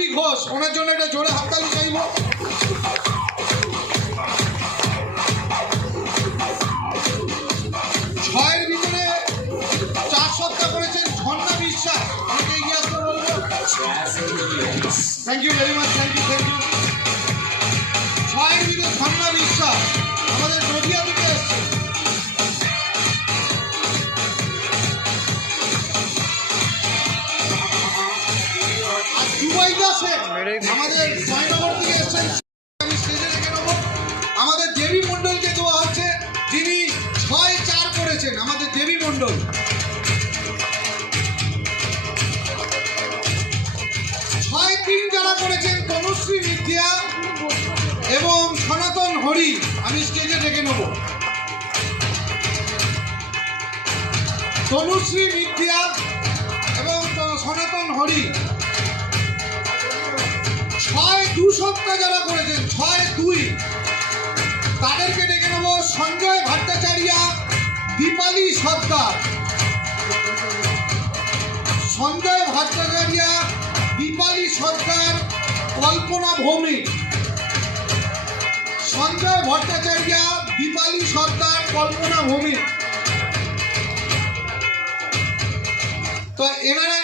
পলি ঘোষ, ওনার জন্য একটা জোরে হাততালি চাইব। ছয়ের ভিতরে 4 সপ্তাহ করেছেন ঝর্ণা বিশ্বাস, আমাকে এগিয়ে আসতে বলবো। Thank you very much, thank you, thank you. ছয়ের ভিতরে ঝর্ণা বিশ্বাস আমাদের নদিয়া থেকে এসছে। আর দুবাই দাসে আমাদের জয়নগর থেকে এসছেন, আমি স্টেজে রেখে নেবো। আমাদের দেবী মণ্ডলকে দেওয়া হচ্ছে, যিনি 6-4 করেছেন, আমাদের দেবী মণ্ডল। 6-3 যারা করেছেন, তনুশ্রী মিথ্যা এবং সনাতন হরি, আমি স্টেজে ডেকে নেব। তনুশ্রী মিথ্যা এবং সনাতন হরি 6-2 সপ্তাহ যারা করেছেন, 6-2 তাদেরকে ডেকে নেব। সঞ্জয় ভট্টাচার্য, দীপালি সর্দার, সঞ্জয় ভট্টাচার্য, দীপালি সর্দার, কল্পনা ভৌমিক। সঞ্জয় ভট্টাচার্য, দীপালি সর্দার, কল্পনা ভৌমিক। তো এনারা